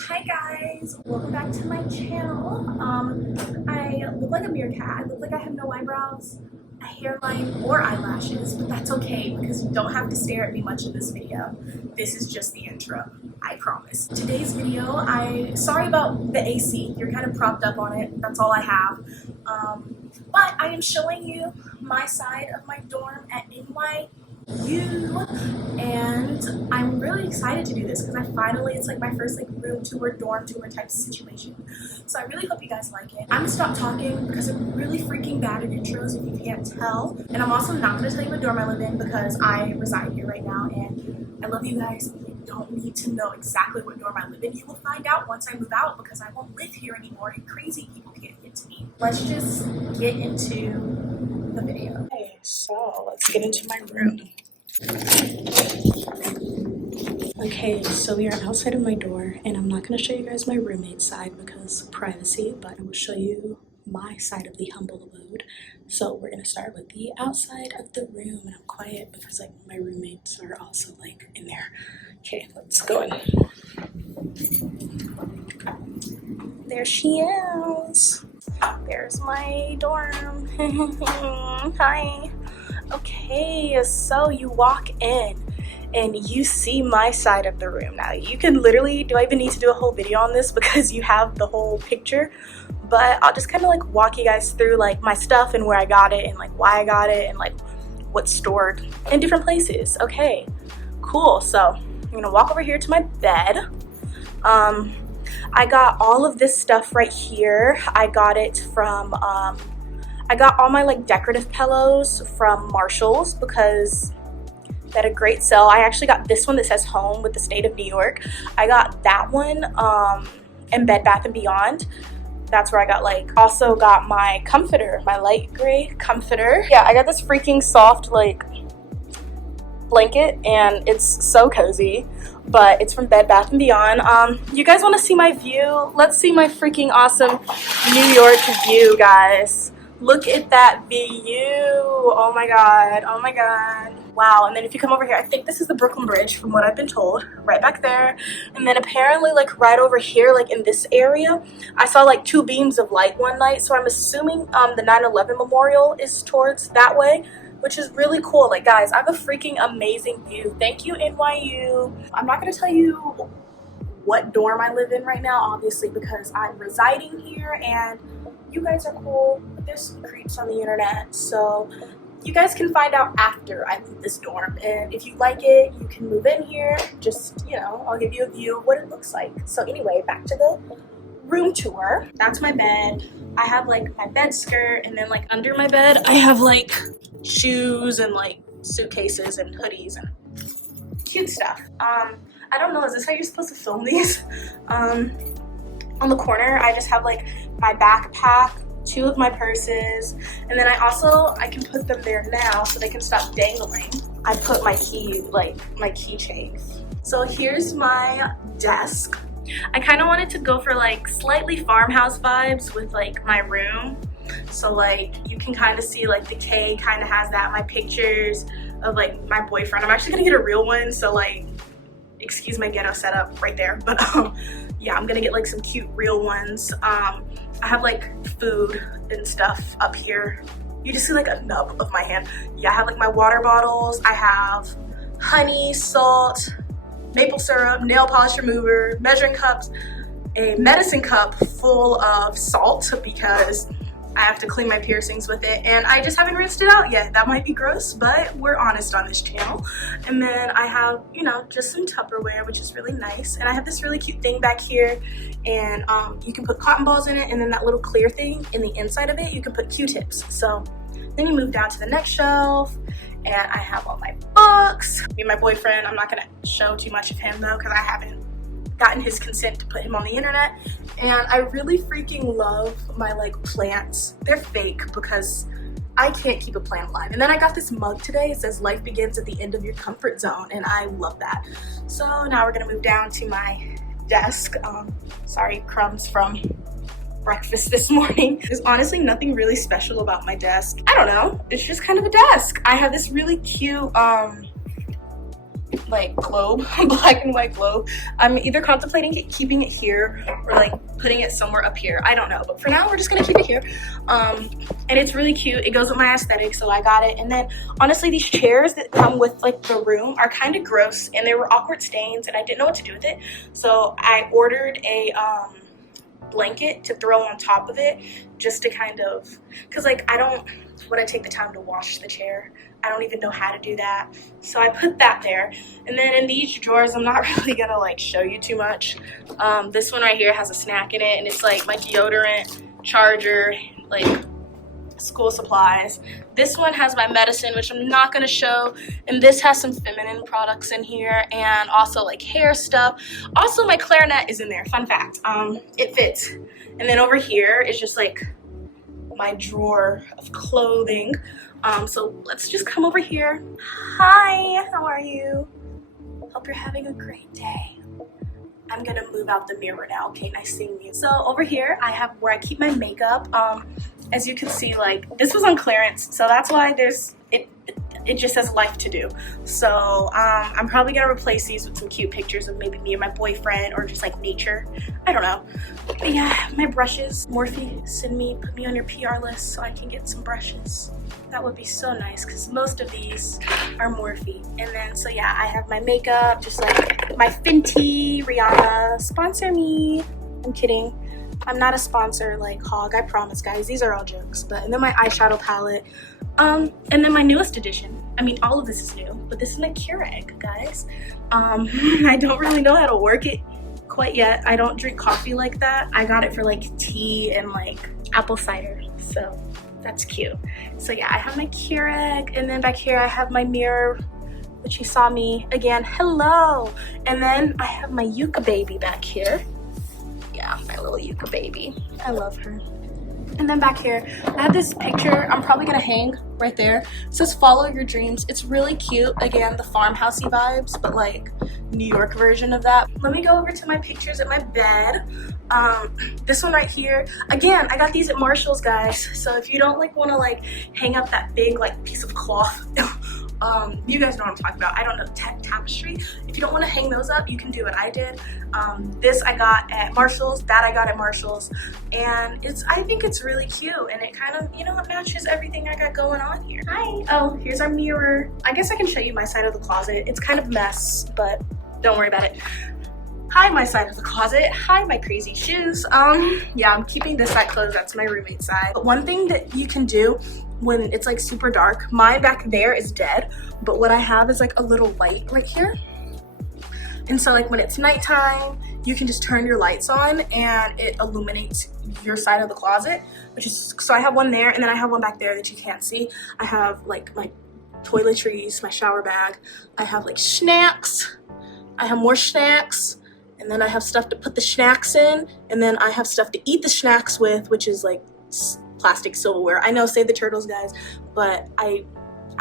Hi guys, welcome back to my channel. I look like a meerkat. I look like I have no eyebrows, a hairline, or eyelashes, but that's okay because you don't have to stare at me much in this video. This is just the intro, I promise. Today's video, sorry about the AC. You're kind of propped up on it. That's all I have. But I am showing you my side of my dorm at NYC. And I'm really excited to do this because it's like my first room tour, dorm tour type situation. So I really hope you guys like it. I'm gonna stop talking because I'm really freaking bad at intros if you can't tell. And I'm also not gonna tell you what dorm I live in because I reside here right now and I love you guys. You don't need to know exactly what dorm I live in. You will find out once I move out because I won't live here anymore and crazy people can't get to me. Let's just get into the video. Okay, so let's get into my room. Okay, so we are outside of my door, and I'm not going to show you guys my roommate's side because privacy, but I will show you my side of the humble abode. So we're going to start with the outside of the room, and I'm quiet because my roommates are also in there. Okay, let's go in. There she is. There's my dorm. Hi. Okay, so you walk in and you see my side of the room. Now you can literally, do I even need to do a whole video on this because you have the whole picture, but I'll just kind of walk you guys through my stuff and where I got it and why I got it and what's stored in different places. Okay, cool. So I'm gonna walk over here to my bed. I got all of this stuff right here. I got it from I got all my decorative pillows from Marshall's because they had a great sale. I actually got this one that says home with the state of New York. I got that one in Bed Bath & Beyond. That's where I got also got my comforter, my light gray comforter. Yeah, I got this freaking soft blanket and it's so cozy, but it's from Bed Bath & Beyond. You guys want to see my view? Let's see my freaking awesome New York view, guys. Look at that view. Oh my god. Oh my god. Wow. And then if you come over here, I think this is the Brooklyn Bridge from what I've been told. Right back there. And then apparently right over here, in this area, I saw two beams of light one night. So I'm assuming the 9/11 memorial is towards that way, which is really cool. Guys, I have a freaking amazing view. Thank you, NYU. I'm not going to tell you what dorm I live in right now, obviously, because I'm residing here and you guys are cool, but there's some creeps on the internet, so you guys can find out after I leave this dorm. And if you like it, you can move in here. Just, I'll give you a view of what it looks like. So anyway, back to the room tour. That's my bed. I have my bed skirt, and then under my bed, I have shoes and suitcases and hoodies and cute stuff. I don't know, is this how you're supposed to film these? On the corner, I just have my backpack, 2 of my purses, and then I can put them there now so they can stop dangling. I put my my keychains. So here's my desk. I kind of wanted to go for slightly farmhouse vibes with my room. So you can kind of see the K kind of has that. My pictures of my boyfriend. I'm actually gonna get a real one, so excuse my ghetto setup right there, but yeah, I'm gonna get some cute real ones. I have food and stuff up here. You just see a nub of my hand. Yeah, I have my water bottles. I have honey, salt, maple syrup, nail polish remover, measuring cups, a medicine cup full of salt because I have to clean my piercings with it, and I just haven't rinsed it out yet. That might be gross, but we're honest on this channel. And then I have, just some Tupperware, which is really nice. And I have this really cute thing back here, and you can put cotton balls in it, and then that little clear thing in the inside of it, you can put Q-tips. So then you move down to the next shelf, and I have all my books. Me and my boyfriend, I'm not gonna show too much of him though, because I haven't gotten his consent to put him on the internet. And I really freaking love my plants. They're fake because I can't keep a plant alive. And then I got this mug today. It says life begins at the end of your comfort zone, and I love that. So now we're gonna move down to my desk. Sorry, crumbs from breakfast this morning. There's honestly nothing really special about my desk. I don't know, it's just kind of a desk. I have this really cute like globe, black and white globe. I'm either contemplating keeping it here or like putting it somewhere up here. I don't know, but for now we're just gonna keep it here. And it's really cute. It goes with my aesthetic, so I got it. And then honestly, these chairs that come with like the room are kind of gross, and they were awkward stains, and I didn't know what to do with it. So I ordered a blanket to throw on top of it, just to kind of, because like would I take the time to wash the chair? I don't even know how to do that. So I put that there. And then in these drawers, I'm not really gonna like show you too much. This one right here has a snack in it, and it's like my deodorant, charger, like school supplies. This one has my medicine, which I'm not gonna show. And this has some feminine products in here, and also like hair stuff. Also my clarinet is in there, fun fact. It fits. And then over here is just like my drawer of clothing. So let's just come over here. Hi, how are you? Hope you're having a great day. I'm gonna move out the mirror now. Okay, nice seeing you. So over here I have where I keep my makeup. As you can see, like this was on clearance, so that's why it just says life to do. So I'm probably gonna replace these with some cute pictures of maybe me and my boyfriend, or just like nature. I don't know. But yeah, my brushes. Morphe, put me on your PR list so I can get some brushes. That would be so nice, because most of these are Morphe. And then, so yeah, I have my makeup, just like my Fenty, Rihanna, sponsor me. I'm kidding. I'm not a sponsor like Hog, I promise guys. These are all jokes. And then my eyeshadow palette. And then my newest addition. I mean, all of this is new, but this is my Keurig, guys. I don't really know how to work it quite yet. I don't drink coffee like that. I got it for like tea and like apple cider, so that's cute. So yeah, I have my Keurig, and then back here I have my mirror, which you saw me again. Hello. And then I have my Yuka baby back here. Yeah, my little Yuka baby. I love her. And then back here, I have this picture I'm probably gonna hang right there. It says follow your dreams. It's really cute. Again, the farmhousey vibes, but like New York version of that. Let me go over to my pictures at my bed. This one right here. Again, I got these at Marshall's, guys. So if you don't like wanna like hang up that big like piece of cloth, you guys know what I'm talking about. I don't know, tapestry. If you don't want to hang those up, you can do what I did. This I got at Marshall's, that I got at Marshall's, and I think it's really cute, and it kind of, you know, it matches everything I got going on here. Hi. Oh, here's our mirror. I guess I can show you my side of the closet. It's kind of a mess, but don't worry about it. Hi, my side of the closet. Hi, my crazy shoes. Yeah, I'm keeping this side closed. That's my roommate's side. But one thing that you can do when it's like super dark, my back there is dead, but what I have is like a little light right here. And so like when it's nighttime, you can just turn your lights on and it illuminates your side of the closet, which is, so I have one there, and then I have one back there that you can't see. I have like my toiletries, my shower bag. I have like snacks. I have more snacks. And then I have stuff to put the snacks in, and then I have stuff to eat the snacks with, which is like plastic silverware. I know, save the turtles, guys, but I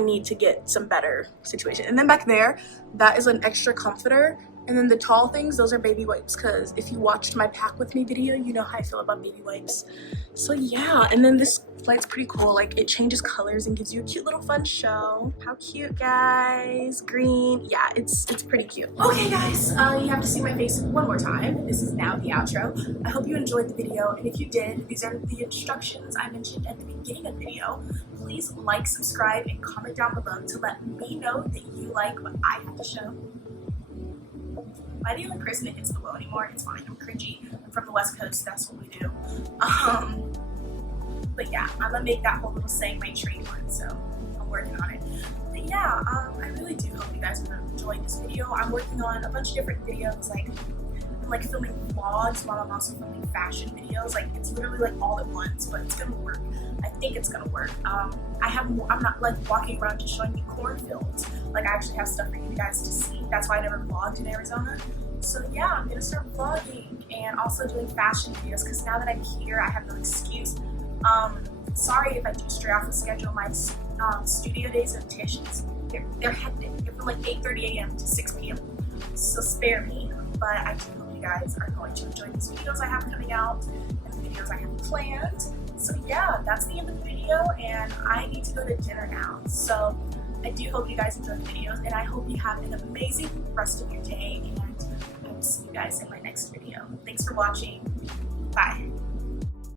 need to get some better situation. And then back there, that is an extra comforter. And then the tall things, those are baby wipes, because if you watched my pack with me video, you know how I feel about baby wipes. So yeah, and then this light's pretty cool. Like it changes colors and gives you a cute little fun show. How cute, guys. Green. Yeah, it's pretty cute. Okay, guys, you have to see my face one more time. This is now the outro. I hope you enjoyed the video, and if you did, these are the instructions I mentioned at the beginning of the video. Please like, subscribe, and comment down below to let me know that you like what I have to show. Am I the only person that hits the low anymore? It's fine, I'm cringy. I'm from the West Coast, that's what we do. But yeah, I'm gonna make that whole little saying my trademark, so I'm working on it. But yeah, I really do hope you guys are enjoying this video. I'm working on a bunch of different videos, I'm like filming vlogs while I'm also filming fashion videos. Like it's literally like all at once, but it's gonna work. I think it's gonna work. I'm not like walking around just showing you cornfields. Like I actually have stuff for you guys to see. That's why I never vlogged in Arizona. So yeah, I'm gonna start vlogging and also doing fashion videos, because now that I'm here, I have no excuse. Sorry if I do stray off the schedule. My studio days and Tish's, they're hectic. They're from like 8:30 a.m. to 6 p.m. So spare me, but I do hope you guys are going to enjoy these videos I have coming out and the videos I have planned. So yeah, that's the end of the video, and I need to go to dinner now. So I do hope you guys enjoy the videos, and I hope you have an amazing rest of your day, and I will see you guys in my next video. Thanks for watching. Bye.